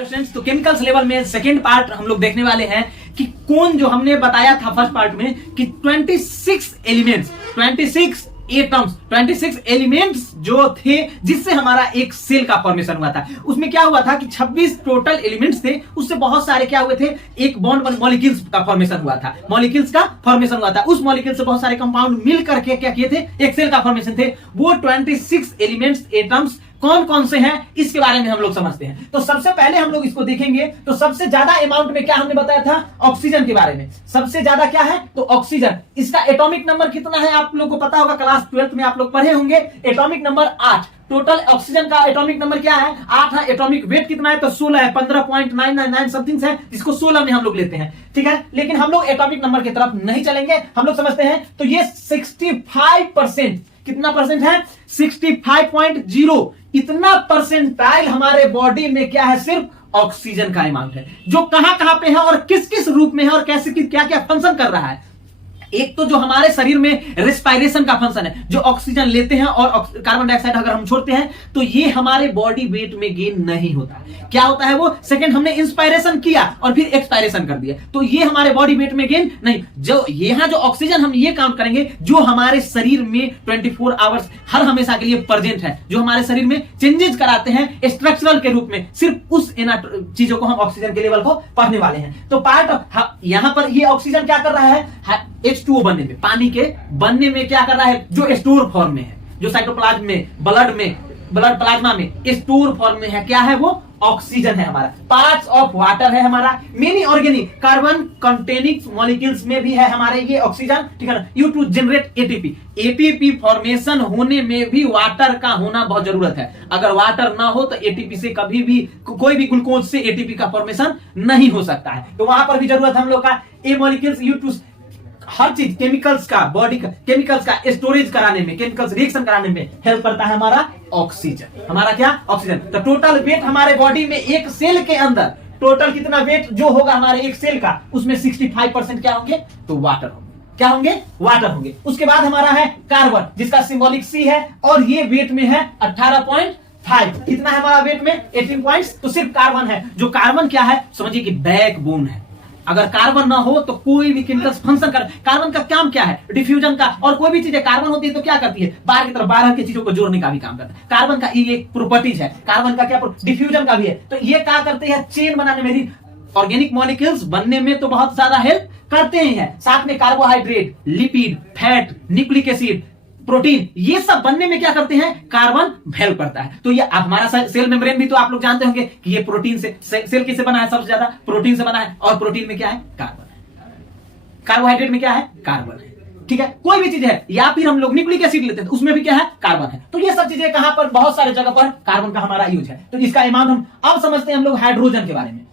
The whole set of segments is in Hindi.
स्टूडेंट्स, तो केमिकल्स लेवल में सेकेंड पार्ट हम लोग देखने वाले हैं कि कौन जो हमने बताया था फर्स्ट पार्ट में कि 26 एलिमेंट्स 26 एटम्स 26 एलिमेंट्स जो थे जिससे हमारा एक सेल का फॉर्मेशन हुआ था। उसमें क्या हुआ था कि 26 टोटल एलिमेंट्स थे, उससे बहुत सारे क्या हुए थे, एक बॉन्ड मॉलिक्यूल्स का फॉर्मेशन हुआ था, मॉलिक्यूल्स का फॉर्मेशन हुआ था। उस मॉलिक्यूल से बहुत सारे कंपाउंड मिल करके क्या किए थे, एक सेल का फॉर्मेशन थे। वो 26 एलिमेंट्स एटम्स कौन कौन से हैं इसके बारे में हम लोग समझते हैं। तो सबसे पहले हम लोग इसको देखेंगे। तो सबसे ज्यादा अमाउंट में क्या हमने बताया था, ऑक्सीजन के बारे में। सबसे ज्यादा क्या है तो ऑक्सीजन। इसका एटॉमिक नंबर कितना है आप लोग को पता होगा, क्लास 12th में आप लोग पढ़े होंगे। Atomic number 8। टोटल ऑक्सीजन का एटॉमिक नंबर क्या है, 8 है। एटॉमिक वेट कितना है तो 16 है, 15.999 समथिंग है, जिसको 16 में हम लोग लेते हैं, ठीक है। लेकिन हम लोग एटॉमिक नंबर की तरफ नहीं चलेंगे, हम लोग समझते हैं। तो ये 65% कितना परसेंट है, 65.0 इतना परसेंटाइल हमारे बॉडी में क्या है, सिर्फ ऑक्सीजन का अमाउंट है, जो कहां कहां पे है और किस किस रूप में है और कैसे क्या क्या फंक्शन कर रहा है। एक तो जो हमारे शरीर में रेस्पिरेशन का फंक्शन है, जो ऑक्सीजन लेते हैं और कार्बन डाइऑक्साइड अगर हम छोड़ते हैं तो ये हमारे बॉडी वेट में गेन नहीं होता। क्या होता है वो, सेकंड हमने इंस्पायरेशन किया और फिर एक्सपायरेशन कर दिया, तो ये हमारे बॉडी वेट में गेन नहीं। जो यहां जो ऑक्सीजन हम ये काउंट करेंगे जो हमारे शरीर में 24 आवर्स हर हमेशा के लिए प्रेजेंट है, जो हमारे शरीर में चेंजेस कराते हैं स्ट्रक्चरल के रूप में, सिर्फ उस चीजों को हम ऑक्सीजन के लेवल को पढ़ने वाले हैं। तो पार्ट यहां पर ये ऑक्सीजन क्या कर रहा है, H2O बनने में, पानी के बनने में क्या कर रहा है, जो स्टोर फॉर्म में है, जो साइटोप्लाज्म में, ब्लड प्लाज्मा में स्टोर फॉर्म में है, क्या है वो, ऑक्सीजन है हमारा। पार्ट्स ऑफ वाटर है हमारा। Many organic carbon containing molecules में भी है हमारे ये ऑक्सीजन, ठीक है ना। You to generate ATP, ATP formation होने में भी वाटर का होना बहुत जरूरत है। अगर वाटर ना हो तो एटीपी से कभी भी कोई भी ग्लूकोज से एटीपी का फॉर्मेशन नहीं हो सकता है, तो वहां पर भी जरूरत हम लोग का A molecules. You to her चीज केमिकल्स का, बॉडी का केमिकल्स का स्टोरेज कराने में, केमिकल्स रिएक्शन कराने में हेल्प करता है हमारा ऑक्सीजन। हमारा क्या, ऑक्सीजन। तो टोटल वेट हमारे बॉडी में एक सेल के अंदर टोटल कितना वेट जो होगा हमारे एक सेल का, उसमें 65% क्या होंगे तो वाटर होंगे। क्या होंगे, वाटर होंगे। उसके बाद हमारा है कार्बन, जिसका सिंबॉलिक C है, और ये वेट में है 18.5। कितना है हमारा वेट में, 18 पॉइंट्स। तो सिर्फ कार्बन है, जो कार्बन क्या है समझिए कि बैकबोन है। अगर कार्बन ना हो तो कोई भी केमिकल फंक्शन कर। कार्बन का काम क्या है, डिफ्यूजन का, और कोई भी चीज कार्बन होती है तो क्या करती है, बाहर की तरफ बाहर की चीजों को जोड़ने का भी काम करता है। कार्बन का ये एक प्रॉपर्टीज है, कार्बन का क्या, डिफ्यूजन का भी है। तो ये क्या करते हैं, चेन बनाने में, ऑर्गेनिक मॉलिक्यूल्स बनने में तो बहुत ज्यादा हेल्प करते ही हैं। साथ में carbohydrate, lipid, fat, nucleic acid, protein, ये सब बनने में क्या करते हैं, कार्बन हेल्प करता है। तो ये हमारा सेल मेम्ब्रेन भी तो आप लोग जानते होंगे कि ये प्रोटीन से, सेल किससे बना है, सबसे ज्यादा प्रोटीन से बना है, और प्रोटीन में क्या है, कार्बन। कार्बोहाइड्रेट में क्या है, कार्बन है, ठीक है। कोई भी चीज है, या फिर हम लोग न्यूक्लिक एसिड लेते हैं तो उसमें भी क्या है, कार्बन है। तो ये सब चीजें कहां पर, बहुत सारे जगह पर कार्बन का हमारा यूज है। तो इसका अमाउंट हम अब समझते हैं हम लोग हाइड्रोजन के बारे में।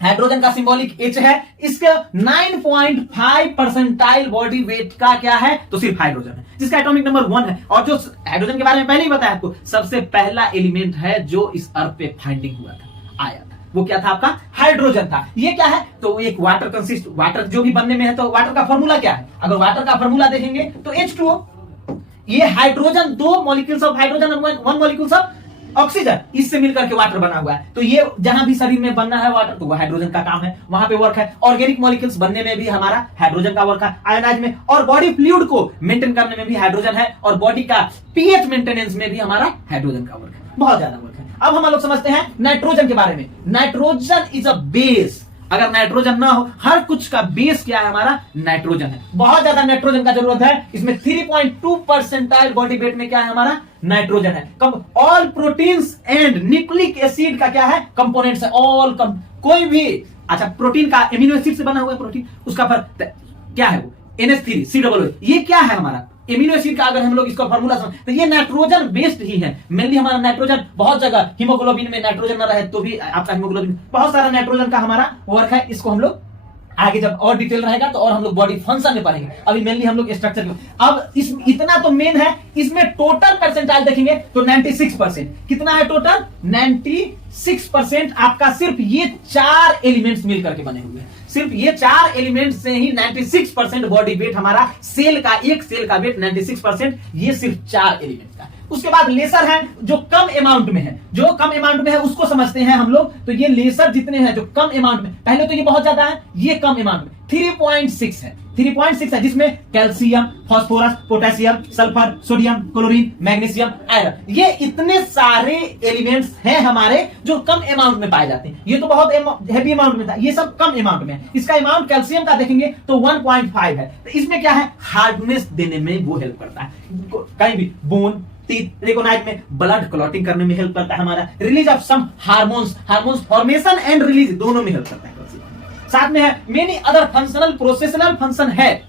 हाइड्रोजन का सिंबॉलिक H है, इसका 9.5 परसेंटाइल बॉडी वेट का क्या है तो सिर्फ हाइड्रोजन है, जिसका एटॉमिक नंबर 1 है। और जो हाइड्रोजन के बारे में पहले ही बताया आपको, सबसे पहला एलिमेंट है जो इस अर्थ पे फाइंडिंग हुआ था, आया था, वो क्या था आपका, हाइड्रोजन था। ये क्या है तो एक वाटर कंसिस्ट, वाटर जो भी बनने में है, तो वाटर का फॉर्मूला क्या है, अगर वाटर का फॉर्मूला देखेंगे तो H2O। ये हाइड्रोजन, 2 मॉलिक्यूल्स ऑफ हाइड्रोजन और 1 मॉलिक्यूल्स ऑफ ऑक्सीजन, इससे मिलकर के वाटर बना हुआ है। तो ये जहां भी शरीर में बनना है वाटर, तो वो हाइड्रोजन का काम है, वहां पे वर्क है। ऑर्गेनिक मॉलिक्यूल्स बनने में भी हमारा हाइड्रोजन का वर्क है, आयनाइज में, और बॉडी फ्लूइड को मेंटेन करने में भी हाइड्रोजन है, और बॉडी का पीएच मेंटेनेंस में भी हमारा हाइड्रोजन का वर्क है, बहुत ज्यादा वर्क है। अब हम लोग समझते हैं नाइट्रोजन के बारे में। Nitrogen is a base. अगर नाइट्रोजन ना हो, हर कुछ का बेस क्या है हमारा, नाइट्रोजन है। बहुत ज्यादा नाइट्रोजन का जरूरत है। इसमें 3.2 परसेंटाइल बॉडी वेट में क्या है हमारा, नाइट्रोजन है। All proteins and nucleic acid का क्या है, कंपोनेंट्स है। ऑल कोई भी, अच्छा प्रोटीन का एमिनो एसिड से बना हुआ है प्रोटीन, उसका क्या है वो, NH3COO। ये क्या है हमारा एमिनो एसिड का, अगर हम लोग इसका फॉर्मूला समझ, तो ये नाइट्रोजन बेस्ड ही है। मेनली हमारा नाइट्रोजन, बहुत जगह हीमोग्लोबिन में नाइट्रोजन ना रहे तो भी आपका हीमोग्लोबिन, बहुत सारा नाइट्रोजन का हमारा वर्क है। इसको हम लोग आगे जब और डिटेल रहेगा तो और हम लोग बॉडी फंक्शन में पढ़ेंगे। अभी मेनली हम लोग स्ट्रक्चर में, अब इस इतना तो मेन है। इसमें टोटल परसेंटाइल देखेंगे तो 96%। कितना है टोटल, 96% आपका सिर्फ ये 4 एलिमेंट्स मिलकर के बने हुए हैं। सिर्फ ये 4 एलिमेंट से ही 96% बॉडी वेट हमारा, सेल का, एक सेल का वेट 96%, ये सिर्फ 4 एलिमेंट का। उसके बाद लेसर है जो कम अमाउंट में है, जो कम अमाउंट में है उसको समझते हैं हम लोग। तो ये लेसर जितने हैं जो कम अमाउंट में, पहले तो ये बहुत ज्यादा है, ये कम अमाउंट में 3.6 है, 3.6 है, जिसमें calcium, phosphorus, potassium, sulphur, sodium, chlorine, magnesium, iron, ये इतने सारे एलिमेंट्स हैं हमारे जो कम अमाउंट में पाए जाते हैं। ये तो बहुत हैवी अमाउंट में था, ये सब कम अमाउंट में है। इसका अमाउंट कैल्शियम का देखेंगे तो 1.5 है। तो इसमें क्या है, हार्डनेस देने में वो हेल्प करता है, कहीं भी बोन, टीथ, रेगोनाइट में ब्लड क्लॉटिंग करने में हेल्प करता है हमारा, release of some hormones, hormones formation and release दोनों में हेल्प करता है। साथ में है many other functional processional function है,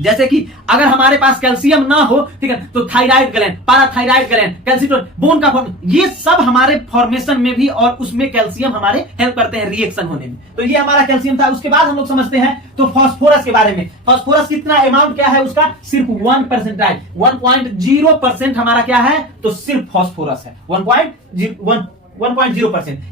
जैसे कि अगर हमारे पास कैल्शियम ना हो, ठीक है, तो thyroid gland, parathyroid gland, calcium, bone का फॉर्म, ये सब हमारे फॉर्मेशन में भी और उसमें कैल्शियम हमारे हेल्प करते हैं रिएक्शन होने में। तो ये हमारा कैल्शियम था। उसके बाद हम लोग समझते हैं तो फास्फोरस के बारे में। फास्फोरस कितना अमाउंट क्या है उसका, सिर्फ 1%, 1.0% हमारा क्या है, तो सिर्फ फास्फोरस है, 1.0%।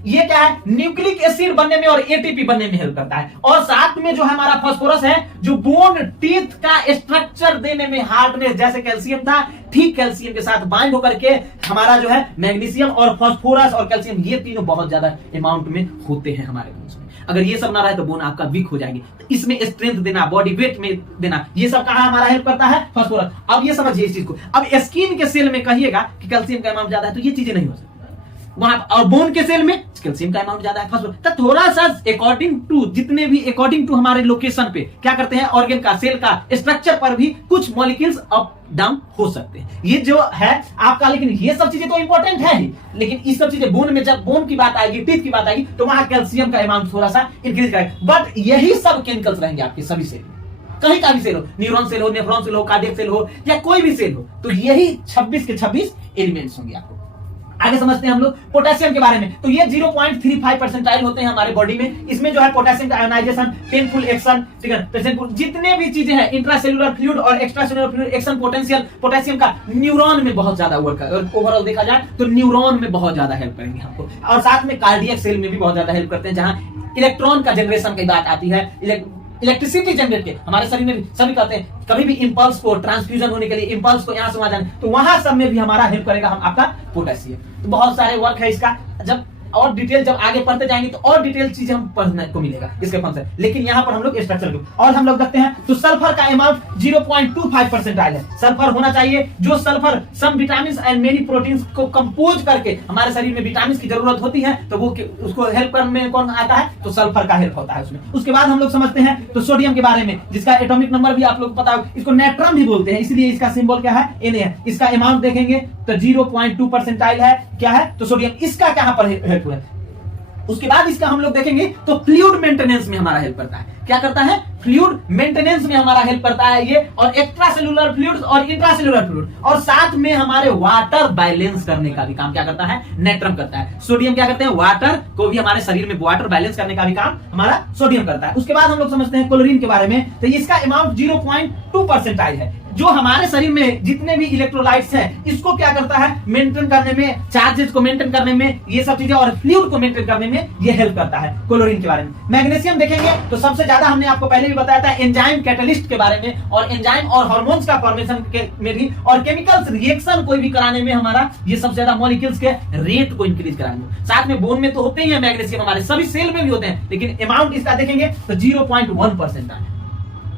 ये क्या है, न्यूक्लिक एसिड बनने में और एटीपी बनने में हेल्प करता है। और साथ में जो हमारा फास्फोरस है जो बोन टीथ का स्ट्रक्चर देने में, हार्डनेस, जैसे कैल्शियम था, ठीक कैल्शियम के साथ बाइंड होकर के हमारा जो है मैग्नीशियम और फास्फोरस और कैल्शियम, ये तीनों बहुत ज्यादा अमाउंट में होते हैं हमारे बोन्स में। अगर ये सब ना रहे तो बोन आपका वीक हो जाएगी। तो इसमें स्ट्रेंथ देना, बॉडी वेट में देना, ये सब कहां हमारा हेल्प करता है, फास्फोरस। अब ये समझिए इस चीज को। अब स्किन के सेल में कहिएगा कि कैल्शियम का अमाउंट ज्यादा है, तो ये चीजें नहीं हो सकती वहां। और बोन के सेल में कैल्शियम का अमाउंट ज्यादा है, फास्फोरस। तो थोड़ा सा अकॉर्डिंग टू, जितने भी अकॉर्डिंग टू हमारे लोकेशन पे क्या करते हैं, ऑर्गन का, सेल का स्ट्रक्चर पर भी कुछ मॉलिक्यूल्स अप डाउन हो सकते हैं, ये जो है आपका। लेकिन ये सब चीजें तो इंपॉर्टेंट है ही, लेकिन ये सब चीजें बोन में, जब बोन की बात आएगी, टीथ की बात आएगी, तो वहां कैल्शियम का अमाउंट थोड़ा सा इंक्रीज करेगा। बट यही सब केमिकल्स रहेंगे आपके सभी सेल में, कहीं का भी सेल हो, न्यूरॉन सेल हो, नेफ्रॉन सेल हो, कार्डियक सेल हो, या कोई भी सेल हो, तो यही 26 के 26 एलिमेंट्स होंगे आपको। आगे समझते हैं हम लोग पोटेशियम के बारे में। तो ये 0.35% होते हैं हमारे बॉडी में। इसमें जो है पोटेशियम का आयोनाइजेशन, पेनफुल एक्शन, ठीक है, पेशेंट, जितने भी चीजें हैं, इंट्रासेलुलर फ्लूइड और extracellular fluid action potential potassium का न्यूरॉन में बहुत ज्यादा वर्क है। और ओवरऑल देखा जाए तो न्यूरॉन में बहुत ज्यादा हेल्प करेंगे हमको। और साथ में कार्डियक सेल में भी बहुत ज्यादा हेल्प करते हैं, जहां इलेक्ट्रॉन का जनरेशन की बात आती है, इलेक्ट्रिसिटी जनरेट के हमारे शरीर में सभी कहते हैं, कभी भी इंपल्स को ट्रांसफ्यूजन होने के लिए, इंपल्स को यहां से वहां जाने, तो वहां सब में भी हमारा हेल्प करेगा हम आपका पोटेशियम। तो बहुत सारे वर्क है इसका। जब और डिटेल जब आगे पढ़ते जाएंगे तो और डिटेल चीजें हम पढ़ने को मिलेगा इसके फंक्शन, लेकिन यहाँ पर हम लोग स्ट्रक्चर को और हम लोग देखते हैं। तो सल्फर का अमाउंट 0.25% है। सल्फर होना चाहिए, जो sulphur some vitamin and many proteins को कंपोज करके, हमारे शरीर में विटामिन की जरूरत होती है, तो वो उसको हेल्प करने में कौन आता है, तो सल्फर का हेल्प होता है उसमें। उसके बाद हम लोग समझते हैं तो सोडियम के बारे में, जिसका एटॉमिक नंबर भी आप लोग को पता हो, इसको नेट्रम भी बोलते हैं, इसलिए इसका सिंबल क्या है, Na है। इसका अमाउंट देखेंगे तो 0.2% है। क्या है, तो सोडियम, इसका कहां पर हेल्प है। उसके बाद इसका हम लोग देखेंगे तो फ्लूइड मेंटेनेंस में हमारा हेल्प करता है। क्या करता है, फ्लूइड मेंटेनेंस में हमारा हेल्प करता है ये, और एक्स्ट्रा सेलुलर फ्लूइड्स और इंट्रासेलुलर फ्लूइड, और साथ में हमारे वाटर बैलेंस करने का भी काम क्या करता है, नेट्रम करता है। सोडियम क्या करते हैं, वाटर को भी, हमारे शरीर में वाटर बैलेंस करने का भी काम हमारा सोडियम करता है। उसके बाद हम लोग समझते हैं क्लोरीन के बारे में। तो इसका अमाउंट 0.2% है, जो हमारे शरीर में जितने भी इलेक्ट्रोलाइट्स हैं, इसको क्या करता है, मेंटेन करने में, चार्जेस को मेंटेन करने में, ये सब चीजें, और फ्लूइड को मेंटेन करने में ये हेल्प करता है क्लोरीन के बारे में। मैग्नीशियम देखेंगे तो सबसे ज्यादा, हमने आपको पहले भी बताया था, एंजाइम कैटलिस्ट के बारे में, और एंजाइम और हार्मोन्स का फॉर्मेशन में भी, और केमिकल्स रिएक्शन कोई भी कराने में हमारा ये सबसे ज्यादा मॉलिक्यूल्स के रेट को इंक्रीज कराएंगे। साथ में बोन में तो होते ही है मैग्नीशियम, हमारे सभी सेल में भी होते हैं, लेकिन अमाउंट इसका देखेंगे तो 0.1% है,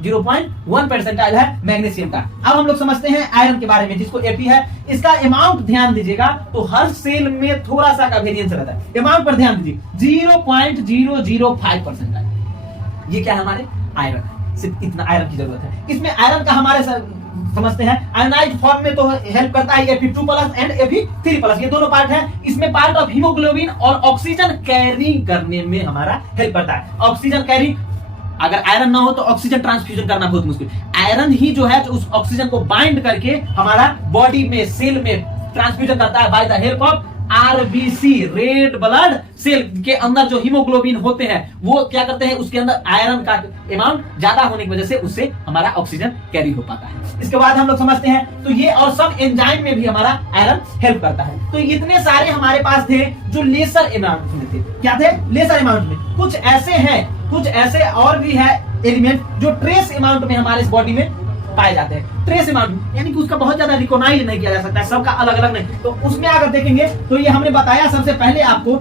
0.1% है मैग्नीशियम का। अब हम लोग समझते हैं आयरन के बारे में, जिसको एपी है। इसका अमाउंट ध्यान दीजिएगा तो हर सेल में थोड़ा सा का वेरिएंस रहता है। अमाउंट पर ध्यान दीजिए, 0.005% है। ये क्या है, हमारे आयरन है, सिर्फ इतना आयरन की जरूरत है। इसमें आयरन का हमारे समझते हैं आयनाइड फॉर्म में तो हेल्प करता है Fe2+ एंड Fe3+, ये दोनों पार्ट है। इसमें पार्ट ऑफ हीमोग्लोबिन और ऑक्सीजन कैरी करने में हमारा हेल्प करता है। ऑक्सीजन कैरी, अगर आयरन ना हो तो ऑक्सीजन ट्रांसफ्यूजन करना बहुत मुश्किल। आयरन ही जो है, जो उस ऑक्सीजन को बाइंड करके हमारा बॉडी में, सेल में ट्रांसफ्यूजन करता है by the help of RBC, red blood cell के अंदर जो हीमोग्लोबिन होते हैं, वो क्या करते हैं, उसके अंदर आयरन का अमाउंट ज्यादा होने की वजह से उससे हमारा ऑक्सीजन कैरी हो पाता है। इसके बाद हम लोग समझते हैं तो ये, और सब एंजाइम में भी हमारा आयरन हेल्प करता है। तो इतने सारे हमारे पास थे जो लेसर अमाउंट में थे। क्या थे, लेसर अमाउंट में। कुछ ऐसे हैं, कुछ ऐसे और भी है एलिमेंट जो ट्रेस अमाउंट में हमारे इस बॉडी में पाए जाते हैं। ट्रेस अमाउंट यानी कि उसका बहुत ज्यादा रिकॉग्नाइज नहीं किया जा सकता है, सबका अलग अलग नहीं। तो उसमें अगर देखेंगे तो ये हमने बताया सबसे पहले आपको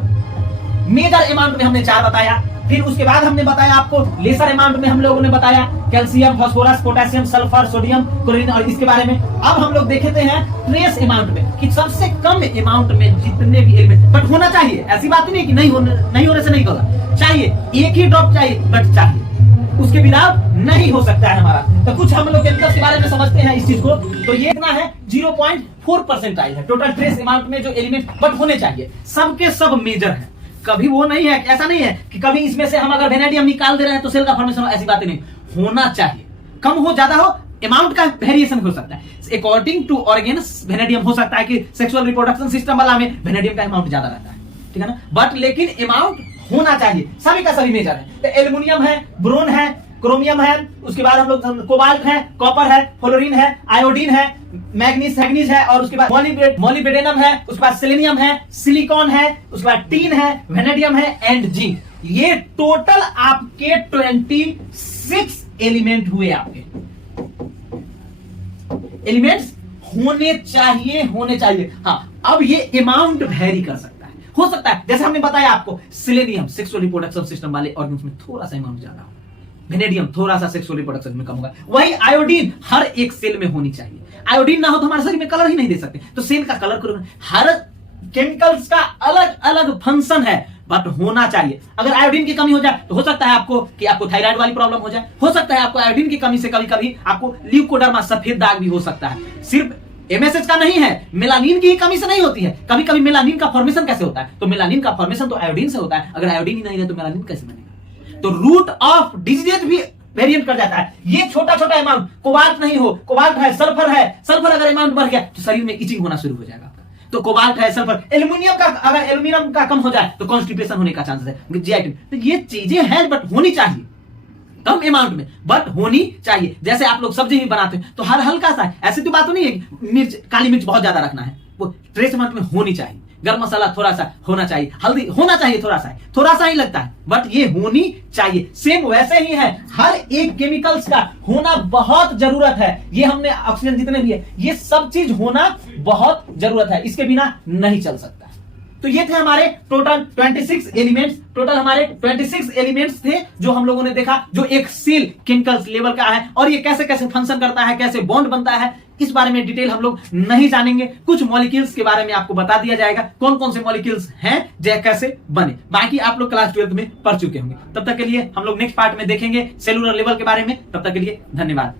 मेजर अमाउंट में हमने 4 बताया, फिर उसके बाद हमने बताया आपको लेसर अमाउंट में हम लोगों ने बताया calcium, phosphorus, potassium, sulphur, sodium, chlorine और इसके बारे में। अब हम लोग देखते हैं ट्रेस अमाउंट में कि सबसे कम अमाउंट में जितने भी एलिमेंट, बट होना चाहिए, ऐसी बात नहीं कि नहीं होने से नहीं होगा, चाहिए, एक ही ड्रॉप चाहिए बट चाहिए, उसके बिना नहीं हो सकता है हमारा। तो कुछ हम लोग केमिकल्स के बारे में समझते हैं इस चीज को। तो ये इतना है 0.4% है टोटल ट्रेस अमाउंट में जो एलिमेंट बट होने चाहिए, सबके सब मेजर है। कभी वो नहीं है, ऐसा नहीं है कि कभी इसमें से हम अगर वेनेडियम निकाल दे रहे हैं तो सेल का फॉर्मेशन, ऐसी बातें नहीं, होना चाहिए। कम हो ज्यादा हो अमाउंट का वेरिएशन हो सकता है अकॉर्डिंग टू ऑर्गेन्स। वेनेडियम हो सकता है कि सेक्सुअल रिप्रोडक्शन सिस्टम वाला में वेनेडियम का अमाउंट ज्यादा रहता है, ठीक है ना, बट लेकिन अमाउंट होना चाहिए। सभी का सभी मेजर है, तो एल्युमिनियम है, ब्रोन है, क्रोमियम है, उसके बाद हम लोग कोबाल्ट है, कॉपर है, फ्लोरीन है, आयोडीन है, मैग्नीज है, और उसके बाद मोलिब्डेनम है, उसके बाद सेलेनियम है, सिलिकॉन है, उसके बाद टीन है, वेनेडियम है एंड जिंक। ये टोटल आपके 26 एलिमेंट हुए। आपके एलिमेंट्स होने चाहिए। हाँ, अब ये अमाउंट वेरी कर सकता है, हो सकता है जैसे हमने बताया आपको सेलेनियम सेक्सुअल रिप्रोडक्शन सिस्टम वाले ऑर्गन्स में थोड़ा सा अमाउंट ज्यादा हो, वेनेडियम थोड़ा सा सेक्सुअल रिप्रोडक्शन में कम होगा। वही आयोडीन हर एक सेल में होनी चाहिए। आयोडीन ना हो तो हमारे शरीर में कलर ही नहीं दे सकते। तो सेल का कलर करो, हर केमिकल्स का अलग अलग फंक्शन है बट होना चाहिए। अगर आयोडीन की कमी हो जाए तो हो सकता है आपको थायराइड वाली प्रॉब्लम हो जाए, हो सकता है आपको आयोडीन की कमी से कभी कभी आपको ल्यूकोडर्मा सफेद दाग भी हो सकता है। सिर्फ एमएसएच का नहीं है, मेलानिन की कमी से नहीं होती है। कभी कभी मेलानिन का फॉर्मेशन कैसे होता है, तो मेलानिन का फॉर्मेशन तो आयोडीन से होता है। अगर आयोडीन ही नहीं है तो मेलानिन कैसे बनेगा। तो रूट ऑफ डिजीज भी वेरिएंट कर जाता है। ये छोटा छोटा अमाउंट, कोबाल्ट नहीं हो, कोबाल्ट है, सल्फर अगर अमाउंट बढ़ गया तो शरीर में इचिंग होना शुरू हो जाएगा। तो कोबाल्ट है, सल्फर, अगर एल्यूमिनियम का कम हो जाए तो कॉन्स्टिपेशन होने का चांसेस है, जीआईटी। तो ये चीजें हैं बट होनी चाहिए कम अमाउंट में, बट होनी चाहिए। जैसे आप लोग सब्जी भी बनाते हैं तो हर हल्का सा, ऐसी तो बात नहीं है कि मिर्च, काली मिर्च बहुत ज्यादा रखना है, वो ट्रेस अमाउंट में होनी चाहिए। गरम मसाला थोड़ा सा होना चाहिए, हल्दी होना चाहिए, थोड़ा सा ही लगता है बट ये होनी चाहिए। सेम वैसे ही है, हर एक केमिकल्स का होना बहुत जरूरत है। ये हमने ऑक्सीजन जितने भी है, ये सब चीज होना बहुत जरूरत है, इसके बिना नहीं चल सकता। तो ये थे हमारे टोटल 26 एलिमेंट्स। टोटल हमारे 26 एलिमेंट्स थे जो हम लोगों ने देखा, जो एक सेल केमिकल्स लेवल का है, और ये कैसे कैसे फंक्शन करता है, कैसे बॉन्ड बनता है, इस बारे में डिटेल हम लोग नहीं जानेंगे। कुछ मॉलिक्यूल्स के बारे में आपको बता दिया जाएगा, कौन कौन से मॉलिक्यूल्स हैं, कैसे बने, बाकी आप लोग क्लास 12 में पढ़ चुके होंगे। तब तक के लिए हम लोग नेक्स्ट पार्ट में देखेंगे सेलुलर लेवल के बारे में। तब तक के लिए धन्यवाद।